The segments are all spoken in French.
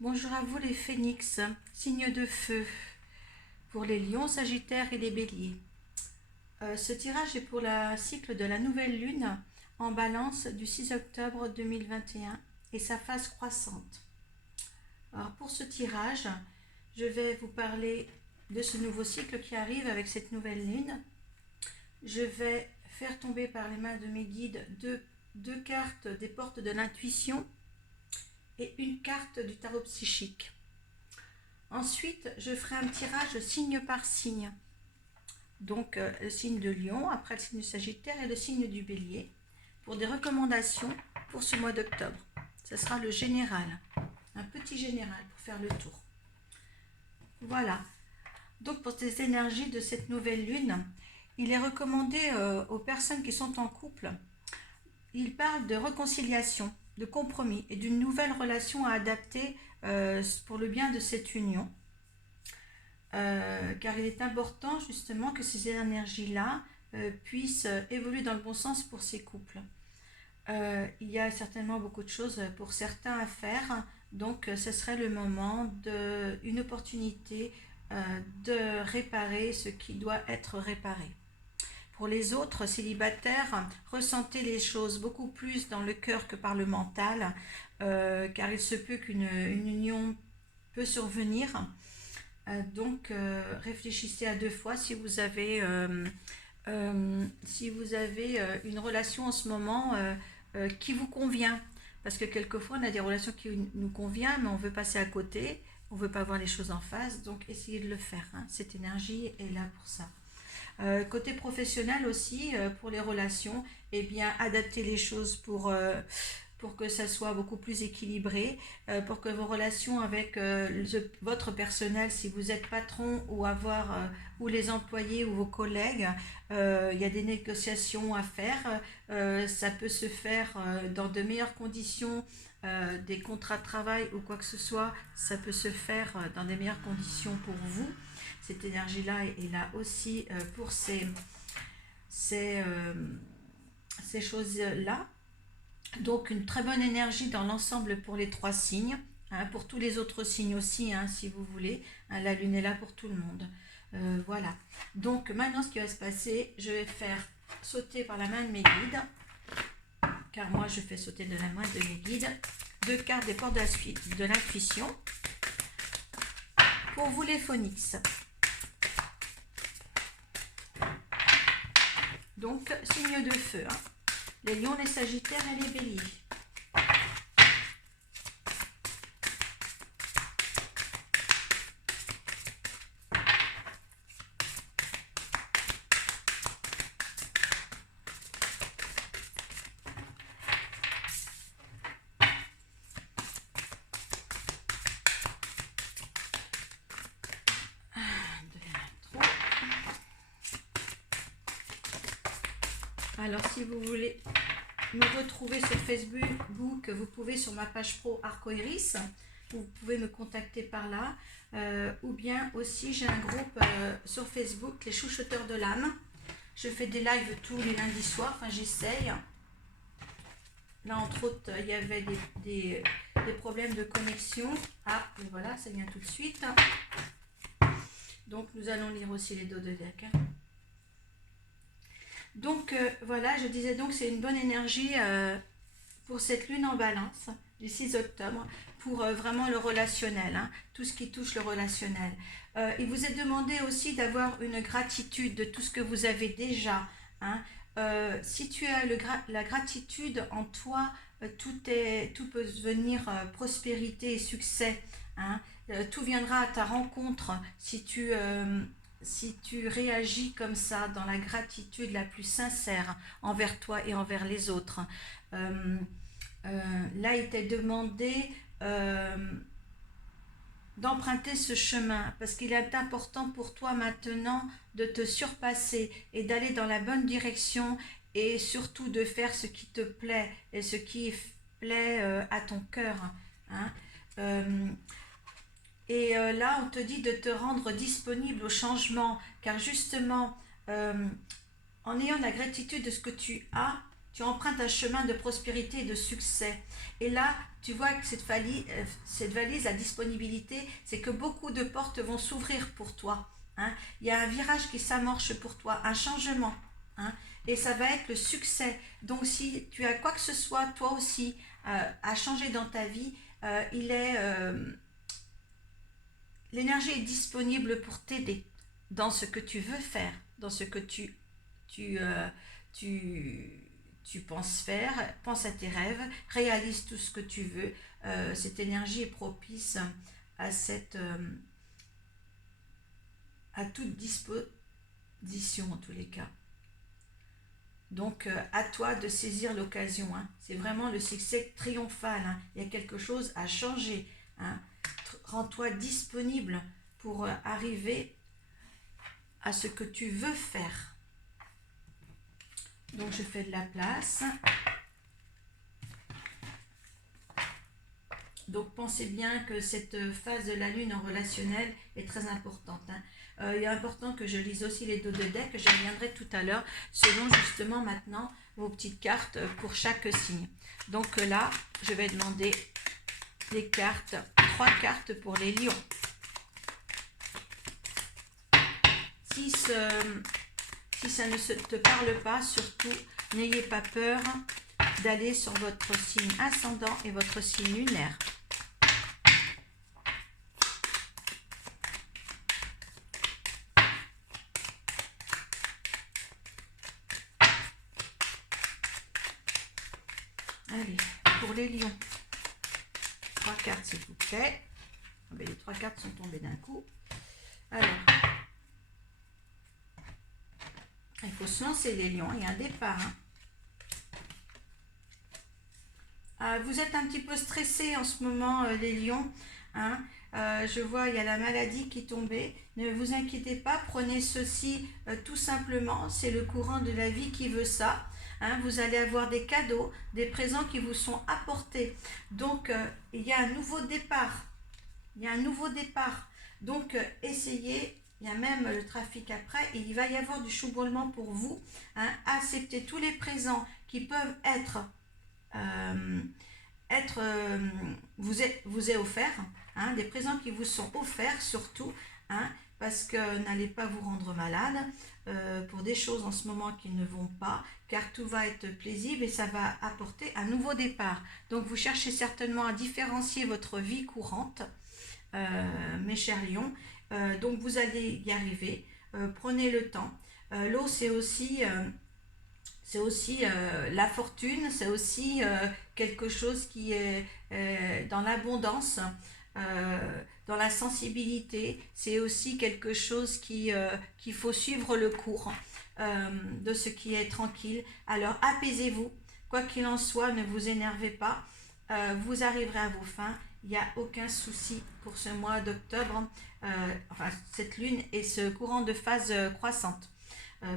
Bonjour à vous les phénix, signes de feu, pour les lions, sagittaires et les béliers. Ce tirage est pour le cycle de la nouvelle lune en balance du 6 octobre 2021 et sa phase croissante. Alors pour ce tirage, je vais vous parler de ce nouveau cycle qui arrive avec cette nouvelle lune. Je vais faire tomber par les mains de mes guides deux cartes des portes de l'intuition et une carte du tarot psychique. Ensuite, je ferai un tirage signe par signe. Donc, le signe de Lion, après le signe du Sagittaire et le signe du Bélier, pour des recommandations pour ce mois d'octobre. Ce sera le général, un petit général pour faire le tour. Voilà. Donc, pour ces énergies de cette nouvelle lune, il est recommandé aux personnes qui sont en couple, il parle de réconciliation, de compromis et d'une nouvelle relation à adapter pour le bien de cette union. Car il est important justement que ces énergies-là puissent évoluer dans le bon sens pour ces couples. Il y a certainement beaucoup de choses pour certains à faire, donc ce serait le moment, une opportunité de réparer ce qui doit être réparé. Pour les autres célibataires, ressentez les choses beaucoup plus dans le cœur que par le mental, car il se peut qu'une union peut survenir. Donc, réfléchissez à deux fois si vous avez une relation en ce moment qui vous convient. Parce que quelquefois, on a des relations qui nous conviennent, mais on veut passer à côté, on ne veut pas voir les choses en face, donc essayez de le faire. Cette énergie est là pour ça. Côté professionnel aussi, pour les relations, eh bien, adapter les choses pour que ça soit beaucoup plus équilibré, pour que vos relations avec votre personnel, si vous êtes patron ou les employés ou vos collègues, il y a des négociations à faire. Ça peut se faire dans de meilleures conditions, des contrats de travail ou quoi que ce soit, ça peut se faire dans des meilleures conditions pour vous. Cette énergie-là est là aussi pour ces choses-là. Donc une très bonne énergie dans l'ensemble pour les trois signes, pour tous les autres signes aussi, si vous voulez. La lune est là pour tout le monde. Voilà. Donc maintenant, ce qui va se passer, je vais faire sauter par la main de mes guides, car moi je fais sauter de la main de mes guides, deux cartes des portes de l'intuition. Pour vous les phonix. Donc, signe de feu, les lions, les sagittaires et les béliers. Alors, si vous voulez me retrouver sur Facebook, vous pouvez sur ma page pro Arcoiris, vous pouvez me contacter par là, ou bien aussi j'ai un groupe sur Facebook, les Chouchoteurs de l'âme. Je fais des lives tous les lundis soirs, j'essaye. Là, entre autres, il y avait des problèmes de connexion. Et voilà, ça vient tout de suite. Donc, nous allons lire aussi les dos de deck. Donc voilà, je disais donc c'est une bonne énergie pour cette lune en balance du 6 octobre pour vraiment le relationnel, tout ce qui touche le relationnel. Il vous est demandé aussi d'avoir une gratitude de tout ce que vous avez déjà. Si tu as la gratitude en toi, tout peut devenir prospérité et succès. Tout viendra à ta rencontre si tu réagis comme ça, dans la gratitude la plus sincère envers toi et envers les autres. Là, il t'est demandé d'emprunter ce chemin, parce qu'il est important pour toi maintenant de te surpasser et d'aller dans la bonne direction, et surtout de faire ce qui te plaît et ce qui plaît à ton cœur. Et là, on te dit de te rendre disponible au changement, car justement, en ayant la gratitude de ce que tu as, tu empruntes un chemin de prospérité et de succès. Et là, tu vois que cette valise, la disponibilité, c'est que beaucoup de portes vont s'ouvrir pour toi. Hein. Il y a un virage qui s'amorce pour toi, un changement. Hein. Et ça va être le succès. Donc si tu as quoi que ce soit, toi aussi, à changer dans ta vie, l'énergie est disponible pour t'aider dans ce que tu veux faire, dans ce que tu, euh, tu, tu penses faire, pense à tes rêves, réalise tout ce que tu veux. Cette énergie est propice à à toute disposition en tous les cas. Donc à toi de saisir l'occasion. Hein. C'est vraiment le succès triomphal. Hein. Il y a quelque chose à changer. Hein. Rends-toi disponible pour arriver à ce que tu veux faire. Donc je fais de la place. Donc pensez bien que cette phase de la lune en relationnel est très importante. Hein. Il est important que je lise aussi les dos de deck, je reviendrai tout à l'heure, selon justement maintenant vos petites cartes pour chaque signe. Donc là, je vais demander les cartes, 3 cartes pour les lions. Si ça ne te parle pas, surtout, n'ayez pas peur d'aller sur votre signe ascendant et votre signe lunaire. Allez, pour les lions, 3 cartes s'il vous plaît. Les 3 cartes sont tombées d'un coup. Alors, il faut se lancer les lions, il y a un départ. Hein. Vous êtes un petit peu stressés en ce moment, les lions. Hein. Je vois, il y a la maladie qui est tombée. Ne vous inquiétez pas, prenez ceci tout simplement. C'est le courant de la vie qui veut ça. Hein, vous allez avoir des cadeaux, des présents qui vous sont apportés. Donc, il y a un nouveau départ. Il y a un nouveau départ. Donc, essayez, il y a même le trafic après, et il va y avoir du chamboulement pour vous. Hein, acceptez tous les présents qui peuvent vous est offert. Hein, des présents qui vous sont offerts surtout. Hein, parce que n'allez pas vous rendre malade pour des choses en ce moment qui ne vont pas, car tout va être plaisible et ça va apporter un nouveau départ. Donc vous cherchez certainement à différencier votre vie courante, mes chers lions. Donc vous allez y arriver. Prenez le temps. L'eau, c'est aussi la fortune, c'est aussi quelque chose qui est dans l'abondance. Dans la sensibilité, c'est aussi quelque chose qu'il faut suivre le cours de ce qui est tranquille. Alors apaisez-vous, quoi qu'il en soit, ne vous énervez pas, vous arriverez à vos fins, il n'y a aucun souci pour ce mois d'octobre, enfin cette lune et ce courant de phase croissante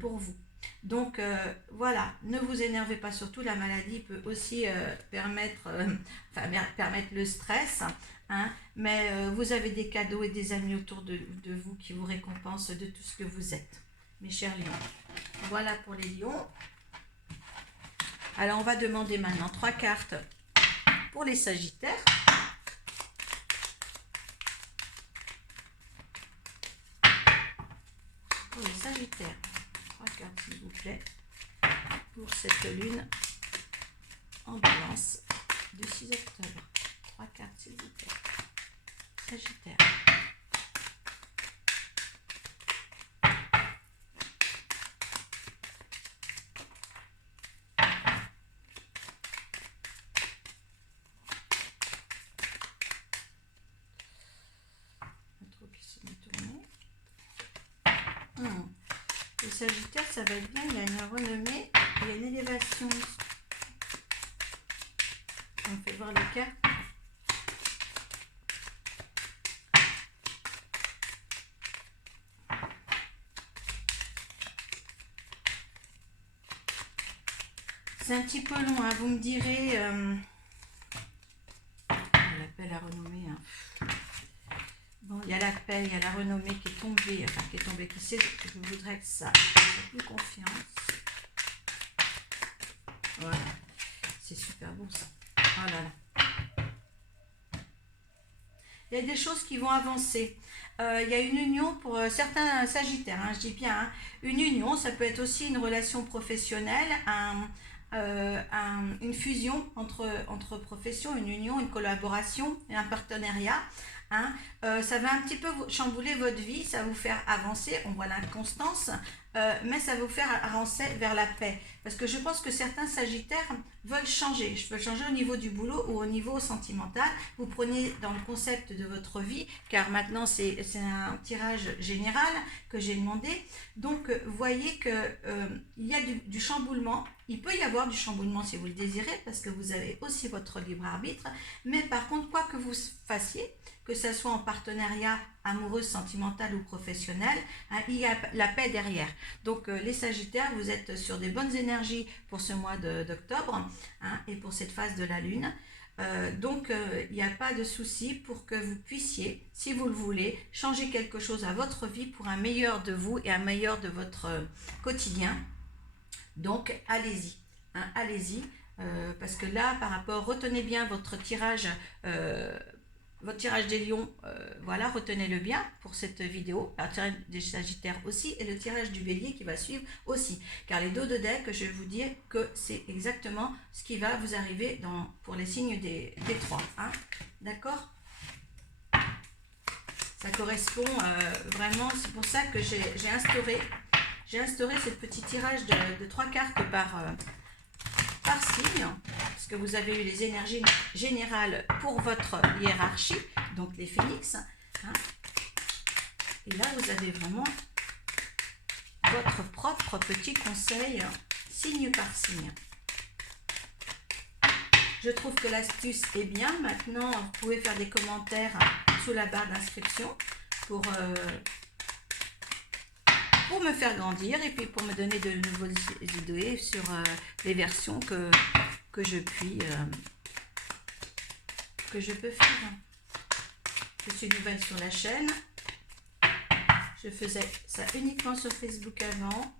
pour vous. Donc voilà, ne vous énervez pas, surtout la maladie peut aussi permettre le stress. Hein, mais vous avez des cadeaux et des amis autour de vous qui vous récompensent de tout ce que vous êtes, mes chers lions. Voilà pour les lions. Alors on va demander maintenant 3 cartes pour les sagittaires. Pour les sagittaires, 3 cartes s'il vous plaît, pour cette lune en balance du 6 octobre. 3 cartes s'il vous plaît. Sagittaire. Le trou qui se met tourné. Le Sagittaire, ça va être bien, il y a une renommée, il y a une élévation. On fait voir les cartes. C'est un petit peu long, hein, vous me direz. L'appel à renommée. Hein. Bon, il y a l'appel, il y a la renommée qui est tombée, qui sait que je voudrais que ça. J'ai plus confiance. Voilà, c'est super beau ça. Oh là là. Il y a des choses qui vont avancer. Il y a une union pour certains sagittaires, hein, je dis bien, hein. Une union, ça peut être aussi une relation professionnelle, une fusion entre professions, une union, une collaboration, un partenariat. Hein. Ça va un petit peu chambouler votre vie, ça va vous faire avancer, on voit l'inconstance, mais ça va vous faire avancer vers la paix. Parce que je pense que certains sagittaires veulent changer. Je peux changer au niveau du boulot ou au niveau sentimental. Vous prenez dans le concept de votre vie, car maintenant c'est un tirage général que j'ai demandé. Donc voyez que il y a du chamboulement. Il peut y avoir du chamboulement si vous le désirez, parce que vous avez aussi votre libre arbitre. Mais par contre, quoi que vous fassiez, que ce soit en partenariat amoureux, sentimental ou professionnel, hein, il y a la paix derrière. Donc les Sagittaires, vous êtes sur des bonnes énergies pour ce mois d'octobre, hein, et pour cette phase de la Lune. Donc il n'y a pas de souci pour que vous puissiez, si vous le voulez, changer quelque chose à votre vie pour un meilleur de vous et un meilleur de votre quotidien. Donc allez-y, hein, allez-y, parce que là, par rapport, retenez bien votre tirage des lions, voilà, retenez-le bien pour cette vidéo, le tirage des sagittaires aussi, et le tirage du bélier qui va suivre aussi, car les dos de deck, je vais vous dire que c'est exactement ce qui va vous arriver pour les signes des trois, hein, d'accord? Ça correspond vraiment, c'est pour ça que j'ai instauré ce petit tirage de 3 cartes par signe, parce que vous avez eu les énergies générales pour votre hiérarchie, donc les phénix, hein. Et là vous avez vraiment votre propre petit conseil signe par signe. Je trouve que l'astuce est bien. Maintenant vous pouvez faire des commentaires sous la barre d'inscription pour me faire grandir et puis pour me donner de nouvelles idées sur les versions que je peux faire. Je suis nouvelle sur la chaîne. Je faisais ça uniquement sur Facebook avant.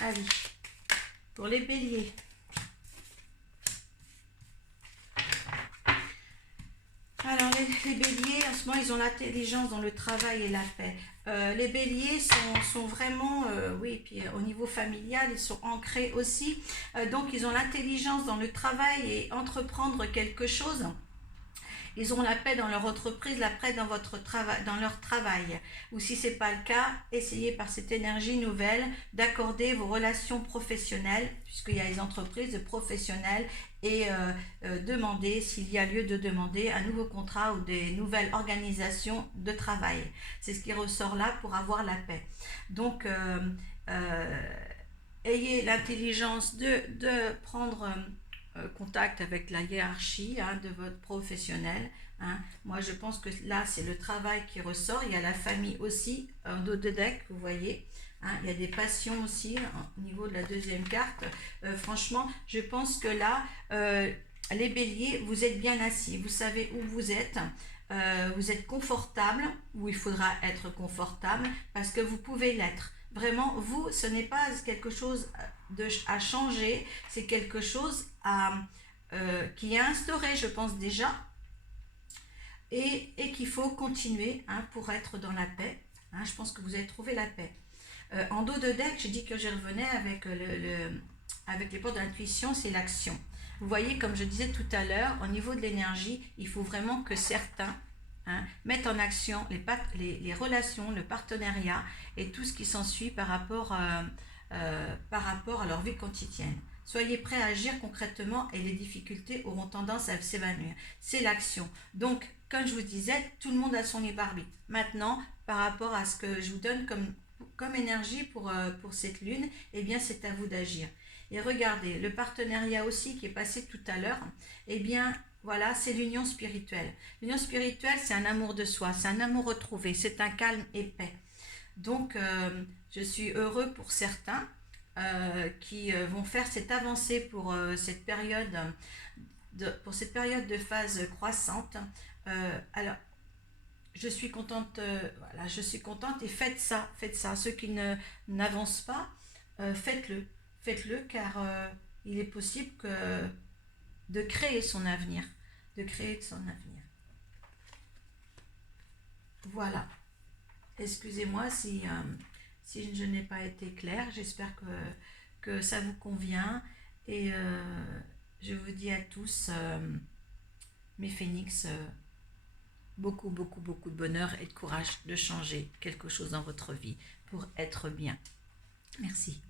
Allez, pour les béliers. Alors les béliers, en ce moment, ils ont l'intelligence dans le travail et la paix. Les béliers sont vraiment, oui, puis au niveau familial, ils sont ancrés aussi. Donc, ils ont l'intelligence dans le travail et entreprendre quelque chose. Ils ont la paix dans leur entreprise, la paix dans leur travail. Ou si ce n'est pas le cas, essayez par cette énergie nouvelle d'accorder vos relations professionnelles, puisqu'il y a les entreprises professionnelles, et demander, s'il y a lieu de demander, un nouveau contrat ou des nouvelles organisations de travail. C'est ce qui ressort là pour avoir la paix. Donc, ayez l'intelligence de prendre contact avec la hiérarchie, hein, de votre professionnel, hein. Moi je pense que là c'est le travail qui ressort. Il y a la famille aussi en dos de deck, vous voyez, hein. Il y a des passions aussi au niveau de la deuxième carte. Franchement je pense que là les béliers, vous êtes bien assis, vous savez où vous êtes confortable, où il faudra être confortable parce que vous pouvez l'être. Vraiment, vous, ce n'est pas quelque chose à changer, c'est quelque chose qui est instauré, je pense déjà, et qu'il faut continuer, hein, pour être dans la paix. Hein, je pense que vous avez trouvé la paix. En dos de deck, j'ai dit que je revenais avec les portes de l'intuition, c'est l'action. Vous voyez, comme je disais tout à l'heure, au niveau de l'énergie, il faut vraiment que certains, hein, mettre en action les relations, le partenariat et tout ce qui s'ensuit par rapport à leur vie quotidienne. Soyez prêts à agir concrètement et les difficultés auront tendance à s'évanouir. C'est l'action. Donc, comme je vous disais, tout le monde a son libre arbitre. Maintenant, par rapport à ce que je vous donne comme énergie pour cette lune, eh bien, c'est à vous d'agir. Et regardez, le partenariat aussi qui est passé tout à l'heure, eh bien, voilà, c'est l'union spirituelle. L'union spirituelle, c'est un amour de soi, c'est un amour retrouvé, c'est un calme et paix. Donc, je suis heureux pour certains qui vont faire cette avancée pour cette période de phase croissante. Alors, je suis contente, voilà, je suis contente et faites ça. Ceux qui n'avancent pas, faites-le, faites-le car il est possible de créer son avenir, de créer son avenir. Voilà. Excusez-moi si je n'ai pas été claire. J'espère que ça vous convient et je vous dis à tous, mes phénix, beaucoup, beaucoup, beaucoup de bonheur et de courage de changer quelque chose dans votre vie pour être bien. Merci.